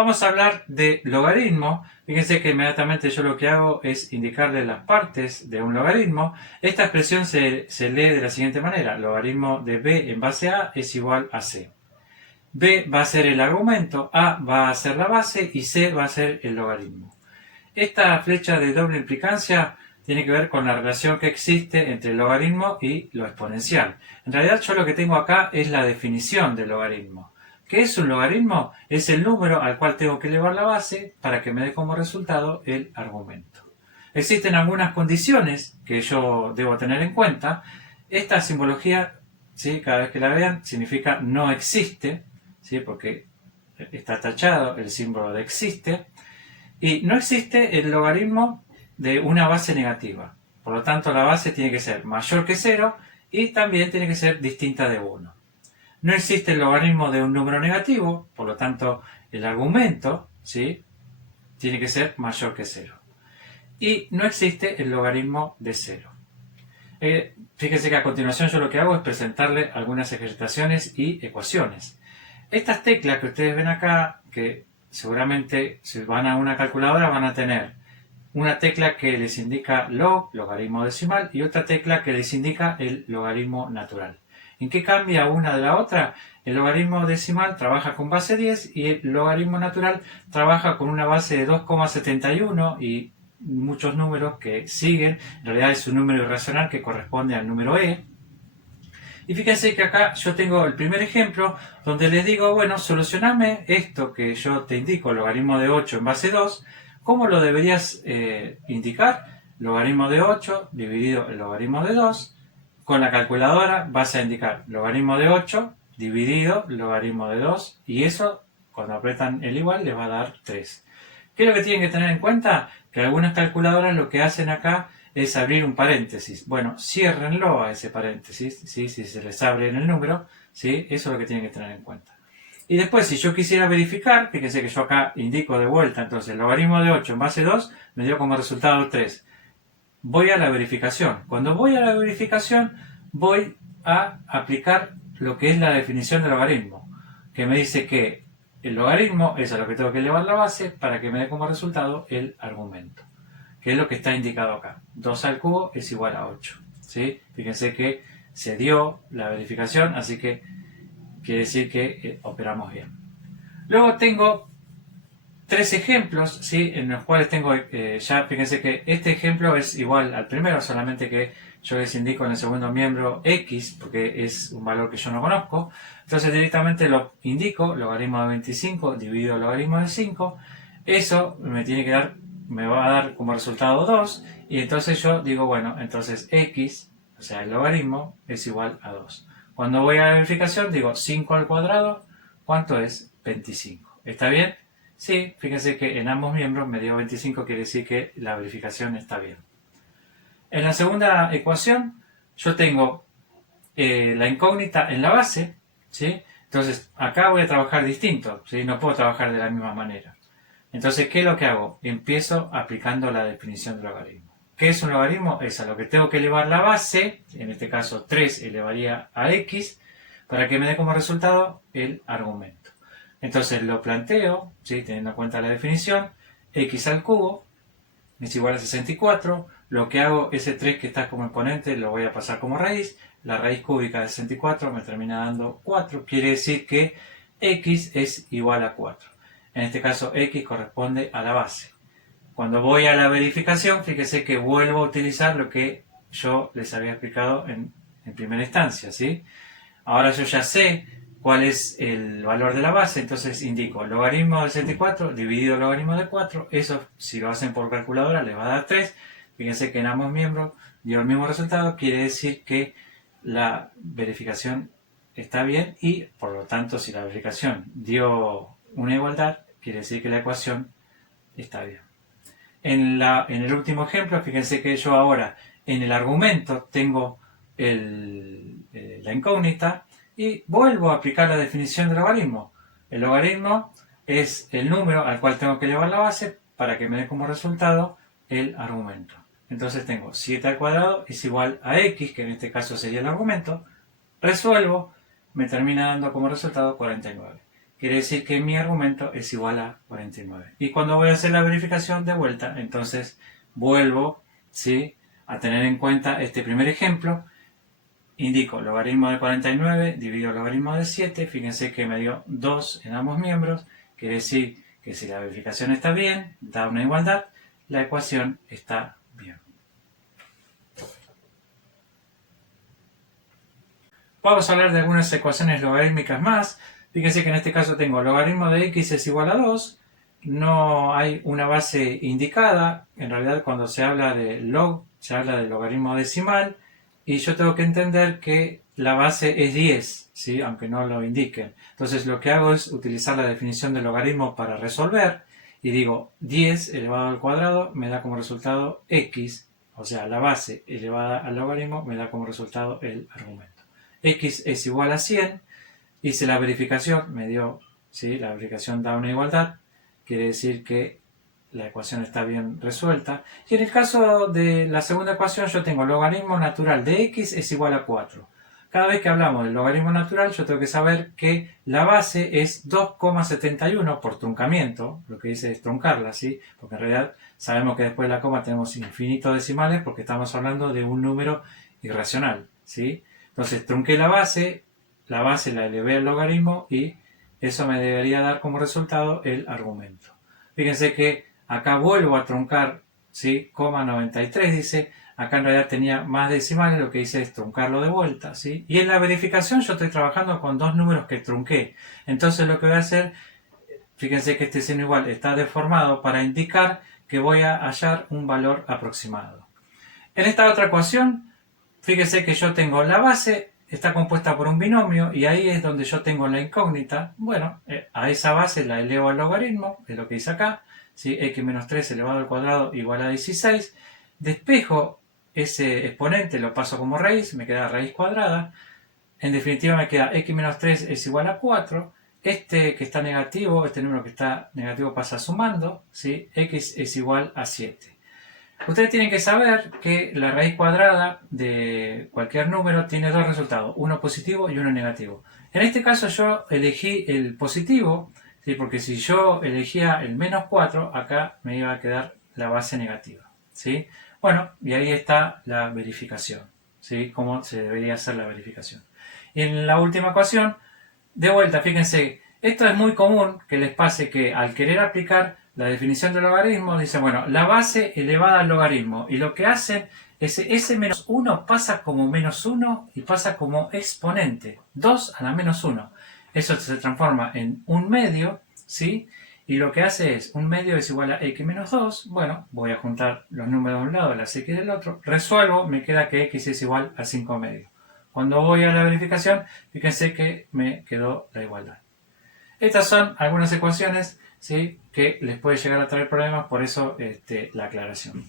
Vamos a hablar de logaritmo. Fíjense que inmediatamente yo lo que hago es indicarle las partes de un logaritmo. Esta expresión se lee de la siguiente manera. Logaritmo de b en base a es igual a c. B va a ser el argumento, A va a ser la base y C va a ser el logaritmo. Esta flecha de doble implicancia tiene que ver con la relación que existe entre el logaritmo y lo exponencial. En realidad yo lo que tengo acá es la definición del logaritmo. ¿Qué es un logaritmo? Es el número al cual tengo que elevar la base para que me dé como resultado el argumento. Existen algunas condiciones que yo debo tener en cuenta. Esta simbología, ¿sí?, cada vez que la vean, significa no existe, ¿sí?, porque está tachado el símbolo de existe. Y no existe el logaritmo de una base negativa. Por lo tanto, la base tiene que ser mayor que 0 y también tiene que ser distinta de 1. No existe el logaritmo de un número negativo, por lo tanto, el argumento, ¿sí?, tiene que ser mayor que 0. Y no existe el logaritmo de 0. Fíjense que a continuación yo lo que hago es presentarle algunas ejercitaciones y ecuaciones. Estas teclas que ustedes ven acá, que seguramente si van a una calculadora van a tener una tecla que les indica log, logaritmo decimal, y otra tecla que les indica el logaritmo natural. ¿En qué cambia una de la otra? El logaritmo decimal trabaja con base 10 y el logaritmo natural trabaja con una base de 2,71 y muchos números que siguen. En realidad es un número irracional que corresponde al número e. Y fíjense que acá yo tengo el primer ejemplo donde les digo, bueno, solucioname esto que yo te indico, logaritmo de 8 en base 2. ¿Cómo lo deberías indicar? Logaritmo de 8 dividido el logaritmo de 2. Con la calculadora vas a indicar logaritmo de 8 dividido logaritmo de 2. Y eso, cuando apretan el igual, les va a dar 3. ¿Qué es lo que tienen que tener en cuenta? Que algunas calculadoras lo que hacen acá es abrir un paréntesis. Bueno, ciérrenlo a ese paréntesis, ¿sí?, si se les abre en el número, ¿sí?, eso es lo que tienen que tener en cuenta. Y después, si yo quisiera verificar, fíjense que yo acá indico de vuelta, entonces el logaritmo de 8 en base 2 me dio como resultado 3. Voy a la verificación. Cuando voy a la verificación, voy a aplicar lo que es la definición del logaritmo, que me dice que el logaritmo es a lo que tengo que elevar la base para que me dé como resultado el argumento, que es lo que está indicado acá. 2 al cubo es igual a 8. ¿Sí? Fíjense que se dio la verificación, así que quiere decir que operamos bien. Luego tengo 3 ejemplos, ¿sí?, en los cuales tengo ya, fíjense que este ejemplo es igual al primero, solamente que yo les indico en el segundo miembro x, porque es un valor que yo no conozco. Entonces directamente lo indico, logaritmo de 25 dividido logaritmo de 5. Eso me va a dar como resultado 2. Y entonces yo digo, bueno, entonces x, o sea, el logaritmo, es igual a 2. Cuando voy a la verificación digo 5 al cuadrado, ¿cuánto es? 25. ¿Está bien? Sí, fíjense que en ambos miembros me dio 25, quiere decir que la verificación está bien. En la segunda ecuación yo tengo la incógnita en la base, ¿sí? Entonces acá voy a trabajar distinto, ¿sí? No puedo trabajar de la misma manera. Entonces, ¿qué es lo que hago? Empiezo aplicando la definición del logaritmo. ¿Qué es un logaritmo? Es a lo que tengo que elevar la base, en este caso 3 elevaría a x, para que me dé como resultado el argumento. Entonces lo planteo, ¿sí?, teniendo en cuenta la definición, x al cubo es igual a 64. Lo que hago, ese 3 que está como exponente lo voy a pasar como raíz. La raíz cúbica de 64 me termina dando 4. Quiere decir que x es igual a 4. En este caso x corresponde a la base. Cuando voy a la verificación, fíjese que vuelvo a utilizar lo que yo les había explicado en primera instancia, ¿sí? Ahora yo ya sé cuál es el valor de la base, entonces indico logaritmo de 64 dividido logaritmo de 4. Eso, si lo hacen por calculadora, les va a dar 3. Fíjense que en ambos miembros dio el mismo resultado, quiere decir que la verificación está bien y, por lo tanto, si la verificación dio una igualdad, quiere decir que la ecuación está bien. En el último ejemplo, fíjense que yo ahora en el argumento tengo la incógnita y vuelvo a aplicar la definición del logaritmo. El logaritmo es el número al cual tengo que elevar la base para que me dé como resultado el argumento. Entonces tengo 7 al cuadrado es igual a x, que en este caso sería el argumento. Resuelvo, me termina dando como resultado 49. quiere decir que mi argumento es igual a 49. Y cuando voy a hacer la verificación de vuelta, entonces vuelvo, ¿sí?, a tener en cuenta este primer ejemplo. Indico logaritmo de 49 dividido logaritmo de 7. Fíjense que me dio 2 en ambos miembros. Quiere decir que si la verificación está bien, da una igualdad, la ecuación está bien. Vamos a hablar de algunas ecuaciones logarítmicas más. Fíjense que en este caso tengo logaritmo de x es igual a 2. No hay una base indicada. En realidad cuando se habla de log, se habla de logaritmo decimal. Y yo tengo que entender que la base es 10, ¿sí?, aunque no lo indiquen. Entonces lo que hago es utilizar la definición de logaritmo para resolver. Y digo 10 elevado al cuadrado me da como resultado x. O sea, la base elevada al logaritmo me da como resultado el argumento. X es igual a 100, hice la verificación, me dio, ¿sí?, la verificación da una igualdad, quiere decir que la ecuación está bien resuelta. Y en el caso de la segunda ecuación yo tengo logaritmo natural de x es igual a 4. Cada vez que hablamos del logaritmo natural yo tengo que saber que la base es 2,71 por truncamiento, lo que dice es truncarla, ¿sí?, porque en realidad sabemos que después de la coma tenemos infinitos decimales porque estamos hablando de un número irracional, ¿sí? Entonces trunqué la base la elevé al logaritmo y eso me debería dar como resultado el argumento. Fíjense que acá vuelvo a truncar, ¿sí?, 93 dice, acá en realidad tenía más decimales, lo que hice es truncarlo de vuelta, ¿sí? Y en la verificación yo estoy trabajando con dos números que trunqué. Entonces lo que voy a hacer, fíjense que este signo igual está deformado para indicar que voy a hallar un valor aproximado. En esta otra ecuación, fíjense que yo tengo la base, está compuesta por un binomio y ahí es donde yo tengo la incógnita. Bueno, a esa base la elevo al logaritmo, es lo que dice acá, ¿sí?, x menos 3 elevado al cuadrado igual a 16. Despejo ese exponente, lo paso como raíz, me queda raíz cuadrada. En definitiva me queda x menos 3 es igual a 4. Este que está negativo, este número que está negativo pasa sumando, ¿sí?, x es igual a 7. Ustedes tienen que saber que la raíz cuadrada de cualquier número tiene dos resultados, uno positivo y uno negativo. En este caso yo elegí el positivo, ¿sí?, porque si yo elegía el menos 4, acá me iba a quedar la base negativa, ¿sí? Bueno, y ahí está la verificación, ¿sí?, cómo se debería hacer la verificación. Y en la última ecuación, de vuelta, fíjense, esto es muy común que les pase que al querer aplicar la definición del logaritmo, dicen, bueno, la base elevada al logaritmo, y lo que hacen es ese menos 1 pasa como menos 1 y pasa como exponente, 2 a la menos 1. Eso se transforma en un medio, ¿sí? Y lo que hace es, un medio es igual a x menos 2, bueno, voy a juntar los números de un lado, las x del otro, resuelvo, me queda que x es igual a 5 medios. Cuando voy a la verificación, fíjense que me quedó la igualdad. Estas son algunas ecuaciones, ¿sí?, que les puede llegar a traer problemas, por eso la aclaración.